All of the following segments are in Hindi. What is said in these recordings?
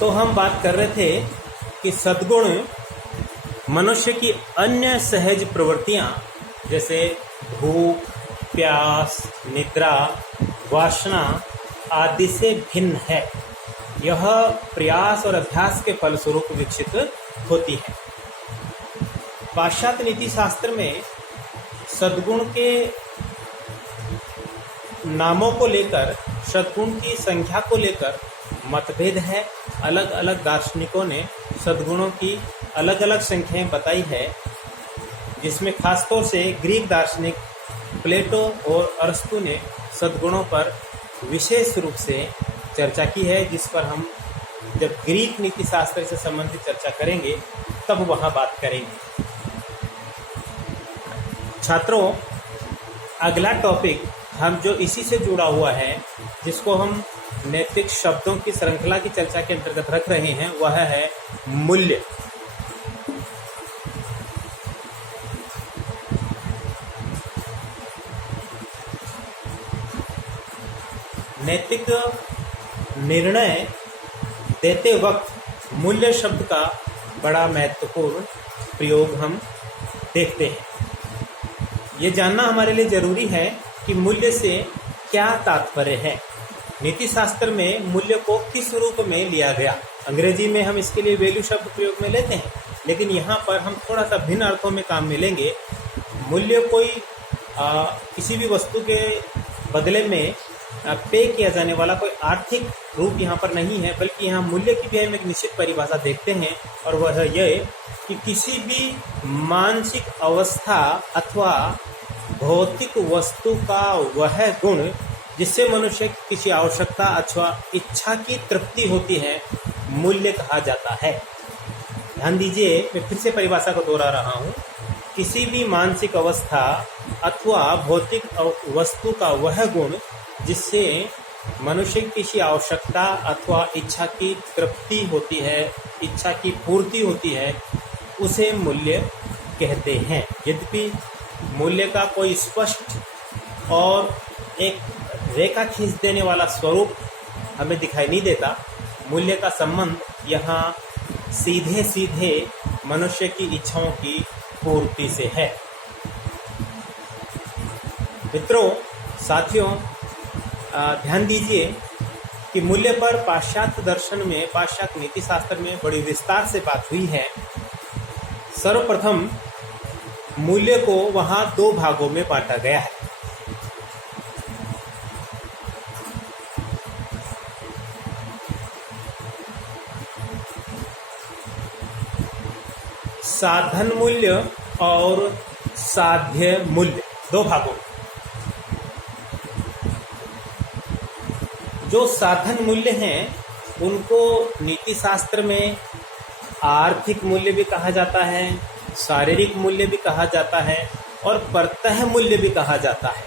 तो हम बात कर रहे थे कि सद्गुण मनुष्य की अन्य सहज प्रवृत्तियां जैसे भूख, प्यास, निद्रा, वासना आदि से भिन्न है। यह प्रयास और अभ्यास के फलस्वरूप विकसित होती है। पाश्चात्य नीति शास्त्र में सद्गुण के नामों को लेकर, सद्गुण की संख्या को लेकर मतभेद है। अलग अलग दार्शनिकों ने सद्गुणों की अलग अलग संख्याएं बताई है, जिसमें खासतौर से ग्रीक दार्शनिक प्लेटो और अरस्तु ने सद्गुणों पर विशेष रूप से चर्चा की है, जिस पर हम जब ग्रीक नीति शास्त्र से संबंधित चर्चा करेंगे तब वहां बात करेंगे। छात्रों, अगला टॉपिक हम जो इसी से जुड़ा हुआ है, जिसको हम नैतिक शब्दों की श्रृंखला की चर्चा के अंतर्गत रख रहे हैं, वह है मूल्य। नैतिक निर्णय देते वक्त मूल्य शब्द का बड़ा महत्वपूर्ण प्रयोग हम देखते हैं। ये जानना हमारे लिए जरूरी है कि मूल्य से क्या तात्पर्य है। नीति शास्त्र में मूल्य को किस रूप में लिया गया। अंग्रेजी में हम इसके लिए वैल्यू शब्द प्रयोग में लेते हैं, लेकिन यहाँ पर हम थोड़ा सा भिन्न अर्थों में काम में लेंगे। मूल्य कोई किसी भी वस्तु के बदले में पे किया जाने वाला कोई आर्थिक रूप यहाँ पर नहीं है, बल्कि यहाँ मूल्य की भी हम एक निश्चित परिभाषा देखते हैं, और वह यह कि किसी भी मानसिक अवस्था अथवा भौतिक वस्तु का वह गुण जिससे मनुष्य की किसी आवश्यकता अथवा इच्छा की तृप्ति होती है, मूल्य कहा जाता है। ध्यान दीजिए, मैं फिर से परिभाषा को दोहरा रहा हूँ। किसी भी मानसिक अवस्था अथवा भौतिक वस्तु का वह गुण जिससे मनुष्य की किसी आवश्यकता अथवा इच्छा की तृप्ति होती है, इच्छा की पूर्ति होती है, उसे मूल्य कहते हैं। यद्यपि मूल्य का कोई स्पष्ट और एक रेखा खींच देने वाला स्वरूप हमें दिखाई नहीं देता, मूल्य का संबंध यहाँ सीधे सीधे मनुष्य की इच्छाओं की पूर्ति से है। मित्रों, साथियों, ध्यान दीजिए कि मूल्य पर पाश्चात्य दर्शन में, पाश्चात्य नीति शास्त्र में बड़ी विस्तार से बात हुई है। सर्वप्रथम मूल्य को वहां दो भागों में बांटा गया है। साधन मूल्य और साध्य मूल्य, दो भागों में। जो साधन मूल्य हैं उनको नीति शास्त्र में आर्थिक मूल्य भी कहा जाता है, शारीरिक मूल्य भी कहा जाता है और परतः मूल्य भी कहा जाता है।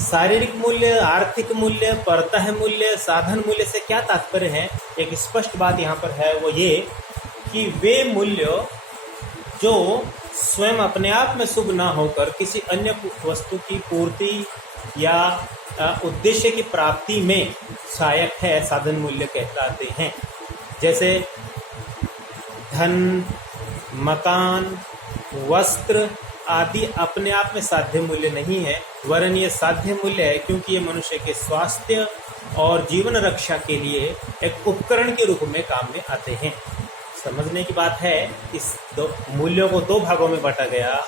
शारीरिक मूल्य, आर्थिक मूल्य, परतः मूल्य, साधन मूल्य से क्या तात्पर्य है? एक स्पष्ट बात यहाँ पर है, वो ये कि वे मूल्य जो स्वयं अपने आप में शुभ ना होकर किसी अन्य वस्तु की पूर्ति या उद्देश्य की प्राप्ति में सहायक है, साधन मूल्य कहलाते हैं। जैसे धन, मकान, वस्त्र आदि अपने आप में साध्य मूल्य नहीं है, वरन ये साध्य मूल्य है क्योंकि ये मनुष्य के स्वास्थ्य और जीवन रक्षा के लिए एक उपकरण के रूप में काम में आते हैं। समझने की बात है, इस दो मूल्यों को दो भागों में बांटा गया,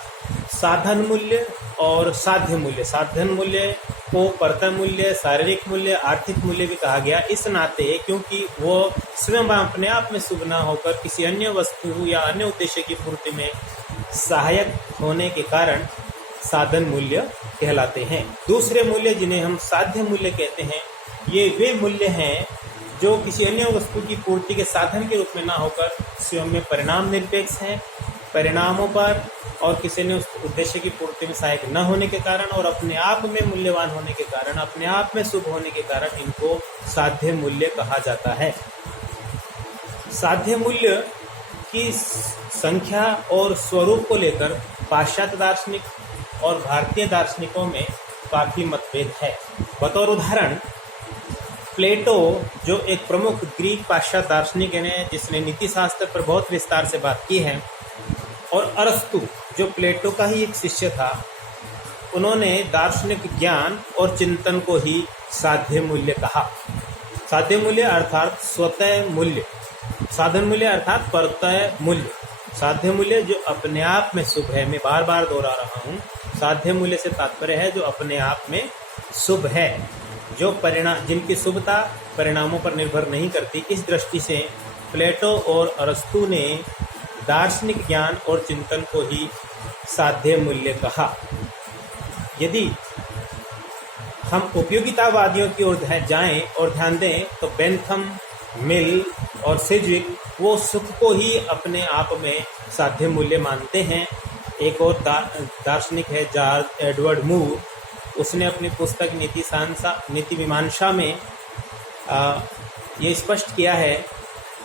साधन मूल्य और साध्य मूल्य। साधन मूल्य को परतः मूल्य, शारीरिक मूल्य, आर्थिक मूल्य भी कहा गया, इस नाते क्योंकि वो स्वयं अपने आप में शुभ ना होकर किसी अन्य वस्तु या अन्य उद्देश्य की पूर्ति में सहायक होने के कारण साधन मूल्य कहलाते हैं। दूसरे मूल्य जिन्हें हम साध्य मूल्य कहते हैं, ये वे मूल्य हैं जो किसी अन्य वस्तु की पूर्ति के साधन के रूप में ना होकर स्वयं में परिणाम निरपेक्ष हैं। परिणामों पर और किसी ने उस उद्देश्य की पूर्ति में सहायक न होने के कारण और अपने आप में मूल्यवान होने के कारण, अपने आप में शुभ होने के कारण इनको साध्य मूल्य कहा जाता है। साध्य मूल्य की संख्या और स्वरूप को लेकर पाश्चात्य दार्शनिक और भारतीय दार्शनिकों में काफी मतभेद है। बतौर उदाहरण, प्लेटो जो एक प्रमुख ग्रीक पाश्चात्य दार्शनिक है जिसने नीति शास्त्र पर बहुत विस्तार से बात की है, और अरस्तु जो प्लेटो का ही एक शिष्य था, उन्होंने दार्शनिक ज्ञान और चिंतन को ही साध्य मूल्य कहा। साध्य मूल्य अर्थात स्वतः मूल्य, साधन मूल्य अर्थात परतः मूल्य। साध्य मूल्य जो अपने आप में शुभ है, मैं बार बार दोहरा रहा हूँ, साध्य मूल्य से तात्पर्य है जो अपने आप में शुभ है, जो परिणाम, जिनकी शुभता परिणामों पर निर्भर नहीं करती। इस दृष्टि से प्लेटो और अरस्तु ने दार्शनिक ज्ञान और चिंतन को ही साध्य मूल्य कहा। यदि हम उपयोगितावादियों की ओर जाएं और ध्यान दें तो बेंथम, मिल और सिज्विक वो सुख को ही अपने आप में साध्य मूल्य मानते हैं। एक और दार्शनिक है जॉर्ज एडवर्ड मूर, उसने अपनी पुस्तक नीति मीमांसा में ये स्पष्ट किया है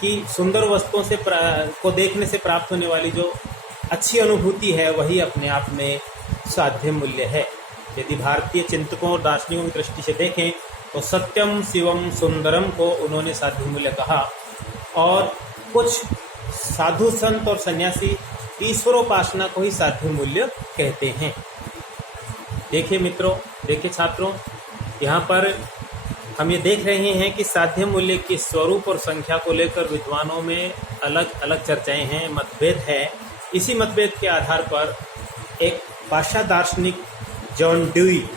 कि सुंदर वस्तुओं से को देखने से प्राप्त होने वाली जो अच्छी अनुभूति है वही अपने आप में साध्य मूल्य है। यदि भारतीय चिंतकों और दार्शनिकों की दृष्टि से देखें तो सत्यम शिवम सुंदरम को उन्होंने साध्य मूल्य कहा, और कुछ साधु संत और सन्यासी ईश्वरोपासना को ही साध्य मूल्य कहते हैं। देखिए मित्रों, देखिए छात्रों, यहाँ पर हम ये देख रहे हैं कि साध्य मूल्य के स्वरूप और संख्या को लेकर विद्वानों में अलग अलग चर्चाएं हैं, मतभेद है। इसी मतभेद के आधार पर एक पाश्चात्य दार्शनिक जॉन ड्यूई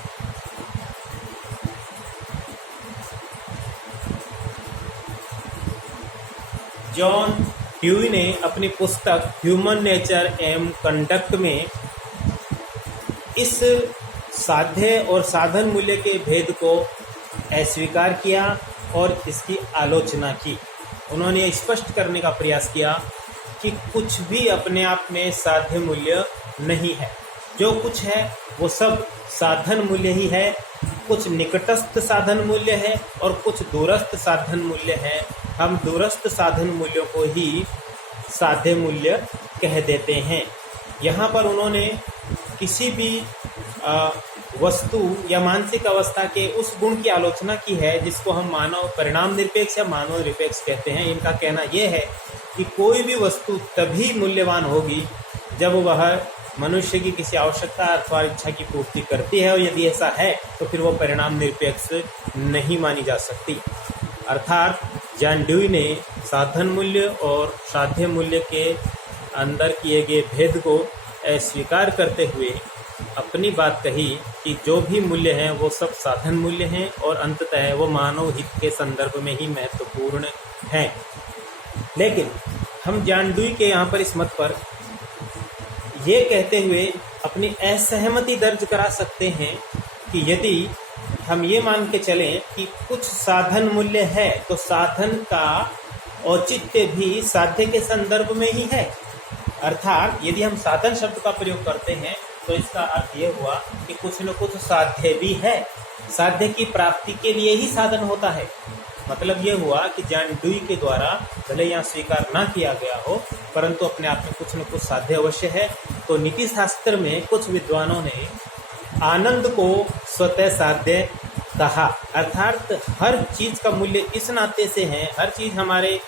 ने अपनी पुस्तक ह्यूमन नेचर एंड कंडक्ट में इस साध्य और साधन मूल्य के भेद को अस्वीकार किया और इसकी आलोचना की। उन्होंने स्पष्ट करने का प्रयास किया कि कुछ भी अपने आप में साध्य मूल्य नहीं है, जो कुछ है वो सब साधन मूल्य ही है। कुछ निकटस्थ साधन मूल्य है और कुछ दूरस्थ साधन मूल्य है। हम दूरस्थ साधन मूल्यों को ही साध्य मूल्य कह देते हैं। यहाँ पर उन्होंने किसी भी वस्तु या मानसिक अवस्था के उस गुण की आलोचना की है जिसको हम मानव परिणाम निरपेक्ष या मानव निरपेक्ष कहते हैं। इनका कहना यह है कि कोई भी वस्तु तभी मूल्यवान होगी जब वह मनुष्य की किसी आवश्यकता अथवा इच्छा की पूर्ति करती है, और यदि ऐसा है तो फिर वो परिणाम निरपेक्ष नहीं मानी जा सकती। अर्थात जॉन ड्यूई ने साधन मूल्य और साध्य मूल्य के अंदर किए गए भेद को अस्वीकार करते हुए अपनी बात कही कि जो भी मूल्य हैं वो सब साधन मूल्य हैं और अंततः वो मानव हित के संदर्भ में ही महत्वपूर्ण हैं। लेकिन हम जॉन ड्यूई के यहाँ पर इस मत पर ये कहते हुए अपनी असहमति दर्ज करा सकते हैं कि यदि हम ये मान के चलें कि कुछ साधन मूल्य है तो साधन का औचित्य भी साध्य के संदर्भ में ही है। अर्थात यदि हम साधन शब्द का प्रयोग करते हैं तो इसका अर्थ ये हुआ कि कुछ न कुछ साध्य भी है, साध्य की प्राप्ति के लिए ही साधन होता है। मतलब ये हुआ कि जॉन ड्यूई के द्वारा भले यहाँ स्वीकार ना किया गया हो परंतु अपने आप में कुछ न कुछ साध्य अवश्य है। तो नीति शास्त्र में कुछ विद्वानों ने आनंद को स्वतः साध्य कहा, अर्थात हर चीज का मूल्य इस नाते से है, हर चीज हमारे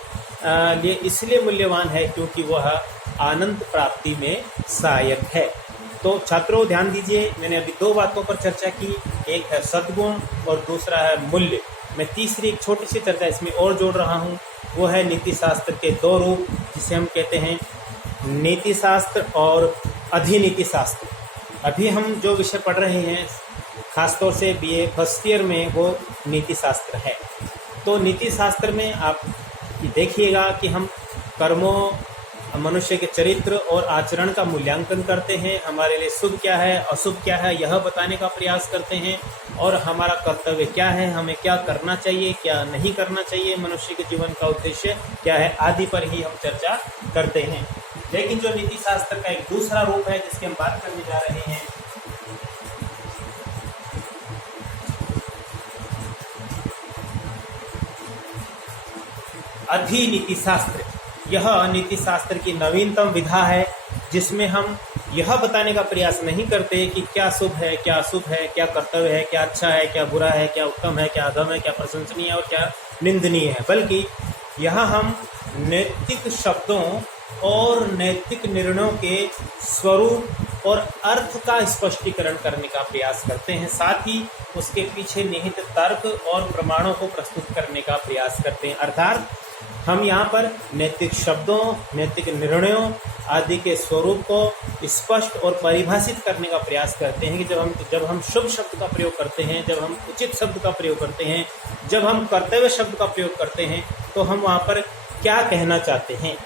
लिए इसलिए मूल्यवान है क्योंकि वह आनंद प्राप्ति में सहायक है। तो छात्रों ध्यान दीजिए, मैंने अभी दो बातों पर चर्चा की, एक है सद्गुण और दूसरा है मूल्य। मैं तीसरी एक छोटी सी चर्चा इसमें और जोड़ रहा हूँ, वो है नीति शास्त्र के दो रूप जिसे हम कहते हैं नीति शास्त्र और अधिनीति शास्त्र। अभी हम जो विषय पढ़ रहे हैं खासतौर से बीए फर्स्ट ईयर में वो नीति शास्त्र है। तो नीति शास्त्र में आप देखिएगा कि हम कर्मों, मनुष्य के चरित्र और आचरण का मूल्यांकन करते हैं, हमारे लिए शुभ क्या है अशुभ क्या है यह बताने का प्रयास करते हैं, और हमारा कर्तव्य क्या है, हमें क्या करना चाहिए क्या नहीं करना चाहिए, मनुष्य के जीवन का उद्देश्य क्या है आदि पर ही हम चर्चा करते हैं। लेकिन जो नीति शास्त्र का एक दूसरा रूप है जिसकी हम बात करने जा रहे हैं, अधिनीति शास्त्र। यह नीति शास्त्र की नवीनतम विधा है जिसमें हम यह बताने का प्रयास नहीं करते कि क्या शुभ है, क्या अशुभ है, क्या कर्तव्य है, क्या अच्छा है, क्या बुरा है, क्या उत्तम है, क्या अधम है, क्या प्रशंसनीय है और क्या निंदनीय है, बल्कि यहाँ हम नैतिक शब्दों और नैतिक निर्णयों के स्वरूप और अर्थ का स्पष्टीकरण करने का प्रयास करते हैं, साथ ही उसके पीछे निहित तर्क और प्रमाणों को प्रस्तुत करने का प्रयास करते हैं। अर्थात हम यहाँ पर नैतिक शब्दों, नैतिक निर्णयों आदि के स्वरूप को स्पष्ट और परिभाषित करने का प्रयास करते हैं कि जब हम शुभ शब्द का प्रयोग करते हैं, जब हम उचित शब्द का प्रयोग करते हैं, जब हम कर्तव्य शब्द का प्रयोग करते हैं, तो हम वहाँ पर क्या कहना चाहते हैं,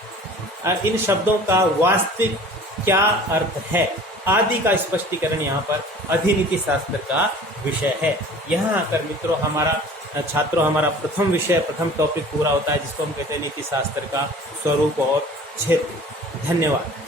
इन शब्दों का वास्तविक क्या अर्थ है आदि का स्पष्टीकरण यहाँ पर अधिनीति शास्त्र का विषय है। यहाँ आकर मित्रों हमारा प्रथम टॉपिक पूरा होता है, जिसको हम कहते हैं नीति शास्त्र का स्वरूप और क्षेत्र। धन्यवाद।